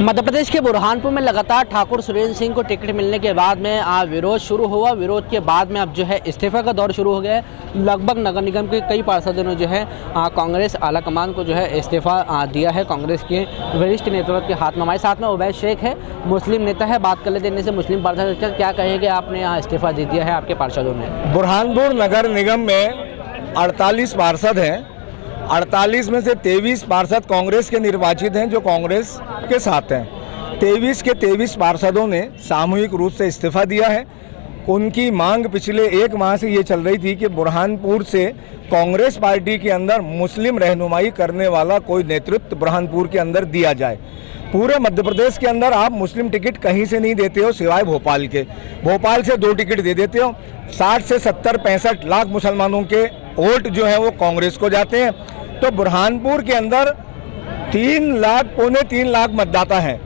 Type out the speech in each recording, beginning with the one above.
मध्य प्रदेश के बुरहानपुर में लगातार ठाकुर सुरेंद्र सिंह को टिकट मिलने के बाद में विरोध शुरू हुआ। विरोध के बाद में अब जो है इस्तीफा का दौर शुरू हो गया है। लगभग नगर निगम के कई पार्षदों ने जो है कांग्रेस आला कमान को जो है इस्तीफा दिया है। कांग्रेस के वरिष्ठ नेतृत्व के हाथ में हमारे साथ में उबैद शेख है, मुस्लिम नेता है। बात कर लेते हैं मुस्लिम पार्षद, क्या कहेंगे आपने यहाँ इस्तीफा दे दिया है आपके पार्षदों ने? बुरहानपुर नगर निगम में 48 पार्षद हैं। 48 में से 23 पार्षद कांग्रेस के निर्वाचित हैं जो कांग्रेस के साथ हैं। 23 के 23 पार्षदों ने सामूहिक रूप से इस्तीफा दिया है। उनकी मांग पिछले एक माह से ये चल रही थी कि बुरहानपुर से कांग्रेस पार्टी के अंदर मुस्लिम रहनुमाई करने वाला कोई नेतृत्व बुरहानपुर के अंदर दिया जाए। पूरे मध्य प्रदेश के अंदर आप मुस्लिम टिकट कहीं से नहीं देते हो सिवाय भोपाल के। भोपाल से 2 टिकट दे देते हो। 60 से 70-65 लाख मुसलमानों के वोट जो है वो कांग्रेस को जाते हैं। तो बुरहानपुर के अंदर 3 3 लाख मतदाता हैं।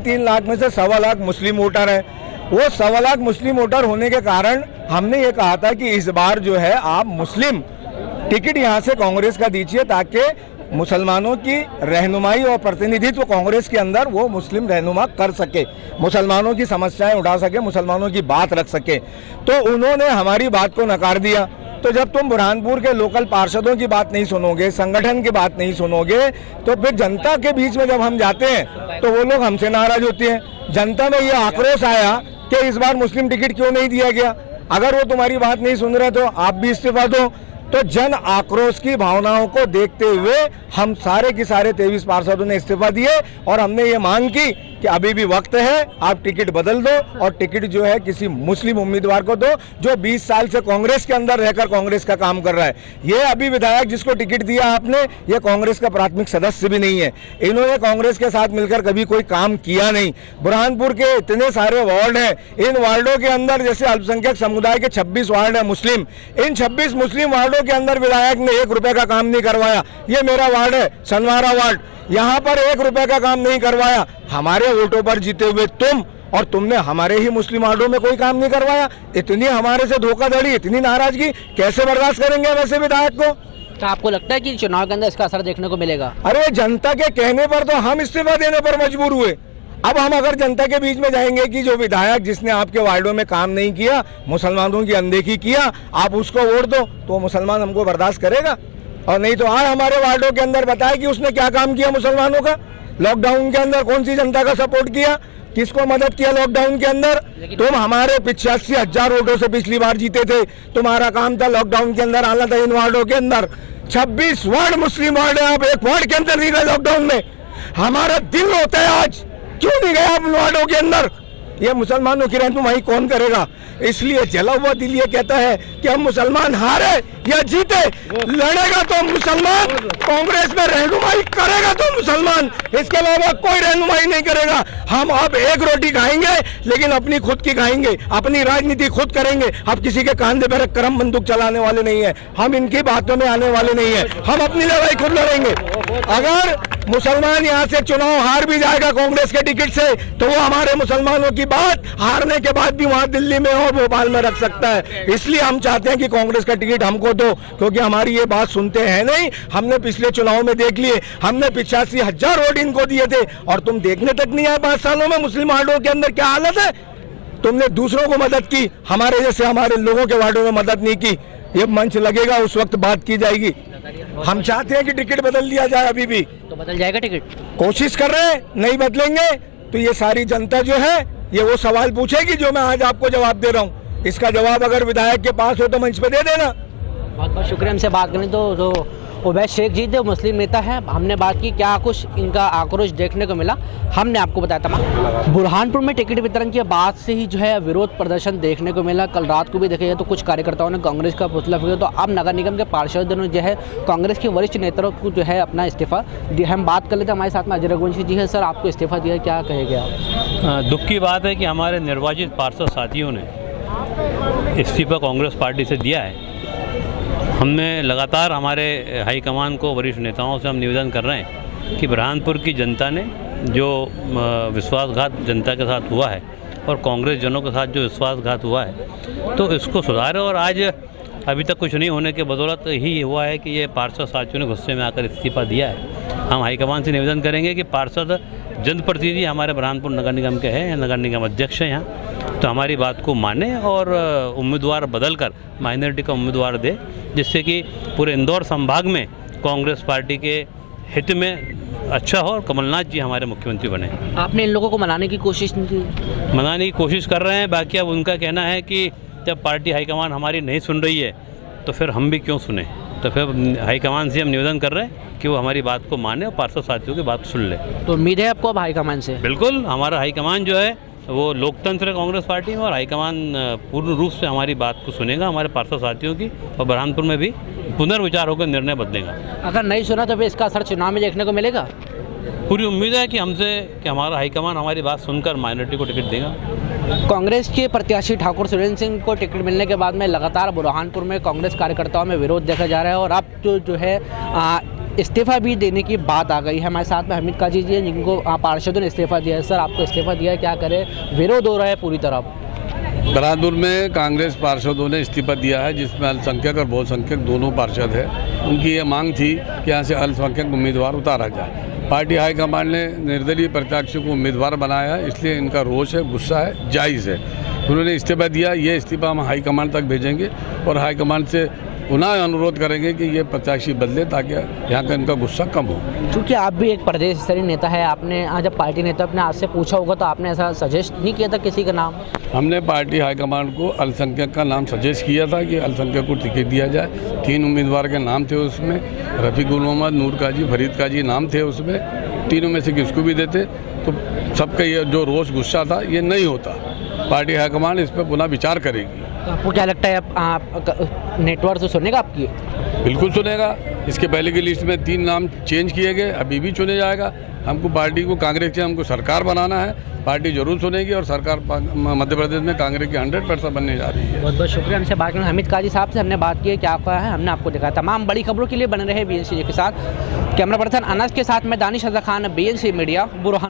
3 लाख में से 1.25 लाख मुस्लिम वोटर हैं। वो 1.25 लाख मुस्लिम वोटर होने के कारण हमने ये कहा था कि इस बार जो है आप मुस्लिम टिकट यहाँ से कांग्रेस का दीजिए ताकि मुसलमानों की रहनुमाई और प्रतिनिधित्व कांग्रेस के अंदर वो मुस्लिम रहनुमा कर सके, मुसलमानों की समस्याएं उठा सके, मुसलमानों की बात रख सके। तो उन्होंने हमारी बात को नकार दिया। तो जब तुम बुरहानपुर के लोकल पार्षदों की बात नहीं सुनोगे, संगठन की बात नहीं सुनोगे, तो फिर जनता के बीच में जब हम जाते हैं तो वो लोग हमसे नाराज होते हैं। जनता में ये आक्रोश आया कि इस बार मुस्लिम टिकट क्यों नहीं दिया गया। अगर वो तुम्हारी बात नहीं सुन रहे तो आप भी इस्तीफा दो। तो जन आक्रोश की भावनाओं को देखते हुए हम सारे के सारे 23 पार्षदों ने इस्तीफा दिए और हमने ये मांग की कि अभी भी वक्त है, आप टिकट बदल दो और टिकट जो है किसी मुस्लिम उम्मीदवार को दो जो 20 साल से कांग्रेस के अंदर रहकर कांग्रेस का काम कर रहा है। ये अभी विधायक जिसको टिकट दिया आपने, ये कांग्रेस का प्राथमिक सदस्य भी नहीं है। इन्होंने कांग्रेस के साथ मिलकर कभी कोई काम किया नहीं। बुरहानपुर के इतने सारे वार्ड हैं, इन वार्डों के अंदर जैसे अल्पसंख्यक समुदाय के 26 वार्ड है मुस्लिम, इन 26 मुस्लिम वार्डों के अंदर विधायक ने 1 रुपए का काम नहीं करवाया। ये मेरा वार्ड है, सनवारा वार्ड, यहाँ पर 1 रुपए का काम नहीं करवाया। हमारे वोटों पर जीते हुए तुम, और तुमने हमारे ही मुस्लिम वार्डों में कोई काम नहीं करवाया। इतनी हमारे से धोखाधड़ी, इतनी नाराजगी कैसे बर्दाश्त करेंगे वैसे विधायक को? तो आपको लगता है कि चुनाव के अंदर इसका असर देखने को मिलेगा? अरे जनता के कहने पर तो हम इस्तीफा देने पर मजबूर हुए। अब हम अगर जनता के बीच में जाएंगे कि जो विधायक जिसने आपके वार्डों में काम नहीं किया, मुसलमानों की अनदेखी किया, आप उसको वोट दो, तो मुसलमान हमको बर्दाश्त करेगा? और नहीं तो आज हमारे वार्डों के अंदर बताए कि उसने क्या काम किया मुसलमानों का। लॉकडाउन के अंदर कौन सी जनता का सपोर्ट किया, किसको मदद किया लॉकडाउन के अंदर? तुम हमारे 85,000 वोटों से पिछली बार जीते थे। तुम्हारा काम था लॉकडाउन के अंदर आना था इन वार्डों के अंदर। 26 वार्ड मुस्लिम वार्ड है, आप 1 वार्ड के अंदर नहीं गए लॉकडाउन में। हमारा दिल होता है आज, क्यों नहीं गए आप वार्डों के अंदर? ये मुसलमानों की रहनुमाई कौन करेगा? इसलिए जला हुआ दिल ये कहता है कि हम मुसलमान हारे या जीते, लड़ेगा तो मुसलमान, कांग्रेस में रहनुमाई करेगा तो मुसलमान, इसके अलावा कोई रहनुमाई नहीं करेगा। हम अब 1 रोटी खाएंगे लेकिन अपनी खुद की खाएंगे, अपनी राजनीति खुद करेंगे। अब किसी के कांधे पर करम बंदूक चलाने वाले नहीं है, हम इनकी बातों में आने वाले नहीं है। हम अपनी लड़ाई खुद लड़ेंगे। अगर मुसलमान यहाँ से चुनाव हार भी जाएगा कांग्रेस के टिकट से, तो वो हमारे मुसलमानों की बात हारने के बाद भी वहां दिल्ली में और भोपाल में रख सकता है। इसलिए हम चाहते हैं कि कांग्रेस का टिकट हमको दो, क्योंकि हमारी ये बात सुनते हैं नहीं। हमने पिछले चुनाव में देख लिए, हमने 85,000 वोट इनको दिए थे और तुम देखने तक नहीं आए 5 सालों में मुस्लिम वार्डों के अंदर क्या हालत है। तुमने दूसरों को मदद की, हमारे जैसे हमारे लोगों के वार्डों में मदद नहीं की। ये मंच लगेगा, उस वक्त बात की जाएगी। हम चाहते हैं कि टिकट बदल दिया जाए। अभी भी तो बदल जाएगा टिकट? कोशिश कर रहे हैं, नहीं बदलेंगे तो ये सारी जनता जो है ये वो सवाल पूछेगी जो मैं आज आपको जवाब दे रहा हूँ। इसका जवाब अगर विधायक के पास हो तो मंच पे दे देना। बहुत बहुत शुक्रिया। हमसे बात करें तो उबैद शेख जी जो मुस्लिम नेता है, हमने बात की क्या कुछ इनका आक्रोश देखने को मिला, हमने आपको बताया था। बुरहानपुर में टिकट वितरण के बाद से ही जो है विरोध प्रदर्शन देखने को मिला। कल रात को भी देखा जाए तो कुछ कार्यकर्ताओं ने कांग्रेस का पुतला फूंका। तो अब नगर निगम के पार्षदों ने जो है कांग्रेस के वरिष्ठ नेताओं को जो है अपना इस्तीफा दिया। हम बात कर लेते हैं, हमारे साथ में अजय रघुवंशी जी है। सर, आपको इस्तीफा दिया, क्या कहेंगे आप? दुख की बात है कि हमारे निर्वाचित पार्षद साथियों ने इस्तीफा कांग्रेस पार्टी से दिया है। हमने लगातार हमारे हाईकमान को, वरिष्ठ नेताओं से हम निवेदन कर रहे हैं कि बुरहानपुर की जनता ने जो विश्वासघात जनता के साथ हुआ है और कांग्रेस जनों के साथ जो विश्वासघात हुआ है, तो इसको सुधारे। और आज अभी तक कुछ नहीं होने के बदौलत ही हुआ है कि ये पार्षद साथियों ने गुस्से में आकर इस्तीफा दिया है। हम हाईकमान से निवेदन करेंगे कि पार्षद जनप्रतिनिधि हमारे बुरहानपुर नगर निगम के हैं, नगर निगम अध्यक्ष हैं यहाँ, तो हमारी बात को माने और उम्मीदवार बदलकर माइनॉरिटी का उम्मीदवार दे, जिससे कि पूरे इंदौर संभाग में कांग्रेस पार्टी के हित में अच्छा हो और कमलनाथ जी हमारे मुख्यमंत्री बने। आपने इन लोगों को मनाने की कोशिश नहीं की? मनाने की कोशिश कर रहे हैं, बाकी अब उनका कहना है कि जब पार्टी हाईकमान हमारी नहीं सुन रही है तो फिर हम भी क्यों सुने। तो फिर हाईकमान से हम निवेदन कर रहे हैं कि वो हमारी बात को माने और पार्षद साथियों की बात सुन ले। तो उम्मीद है आपको अब हाईकमान से? बिल्कुल, हमारा हाईकमान जो है वो लोकतंत्र है कांग्रेस पार्टी में, और हाईकमान पूर्ण रूप से हमारी बात को सुनेगा, हमारे पार्षद साथियों की, और बुरहानपुर में भी पुनर्विचार होकर निर्णय बदलेगा। अगर नहीं सुना तो फिर इसका असर चुनाव में देखने को मिलेगा? पूरी उम्मीद है कि हमारा हाईकमान हमारी बात सुनकर माइनॉरिटी को टिकट देगा। कांग्रेस के प्रत्याशी ठाकुर सुरेंद्र सिंह को टिकट मिलने के बाद में लगातार बुरहानपुर में कांग्रेस कार्यकर्ताओं में विरोध देखा जा रहा है, और अब जो है इस्तीफा भी देने की बात आ गई है। हमारे साथ में हमीद काजी जी हैं, जिनको पार्षदों ने इस्तीफा दिया है। सर, आपको इस्तीफा दिया है, क्या करें? विरोध हो रहा है पूरी तरफ। बुरहानपुर में कांग्रेस पार्षदों ने इस्तीफा दिया है, जिसमें अल्पसंख्यक और बहुसंख्यक दोनों पार्षद हैं। उनकी ये मांग थी कि यहाँ से अल्पसंख्यक उम्मीदवार उतारा जाए। पार्टी हाईकमान ने निर्दलीय प्रत्याशी को उम्मीदवार बनाया है, इसलिए इनका रोष है, गुस्सा है, जायज़ है। उन्होंने इस्तीफा दिया, ये इस्तीफा हम हाईकमान तक भेजेंगे और हाईकमान से पुनः अनुरोध करेंगे कि ये प्रत्याशी बदले, ताकि यहाँ का इनका गुस्सा कम हो। क्योंकि आप भी एक प्रदेश स्तरीय नेता है, आपने जब पार्टी नेता अपने आपसे पूछा होगा तो आपने ऐसा सजेस्ट नहीं किया था किसी का नाम? हमने पार्टी हाईकमान को अल्पसंख्यक का नाम सजेस्ट किया था कि अल्पसंख्यक को टिकट दिया जाए। 3 उम्मीदवार के नाम थे उसमें, रफ़ीकुल मोहम्मद, नूर काजी, फरीद काजी नाम थे उसमें। तीनों में से किसको भी देते तो सबका ये जो रोष गुस्सा था ये नहीं होता। पार्टी हाईकमान इस पर पुनः विचार करेगी। तो आपको क्या लगता है आप नेटवर्क से सुनेगा आपकी? बिल्कुल सुनेगा। इसके पहले की लिस्ट में 3 नाम चेंज किए गए, अभी भी चुने जाएगा। हमको पार्टी को, कांग्रेस से हमको सरकार बनाना है, पार्टी जरूर सुनेगी और सरकार मध्य प्रदेश में कांग्रेस की 100% बनने जा रही है। बहुत बहुत शुक्रिया। हमसे बात करने हमीद काजी साहब से हमने बात की है, क्या कहा है हमने आपको दिखाया। तमाम बड़ी खबरों के लिए बने रहे BNC के साथ। कैमरा पर्सन अनस के साथ मैं दानिश रज़ा खान, BNC मीडिया, बुरहान।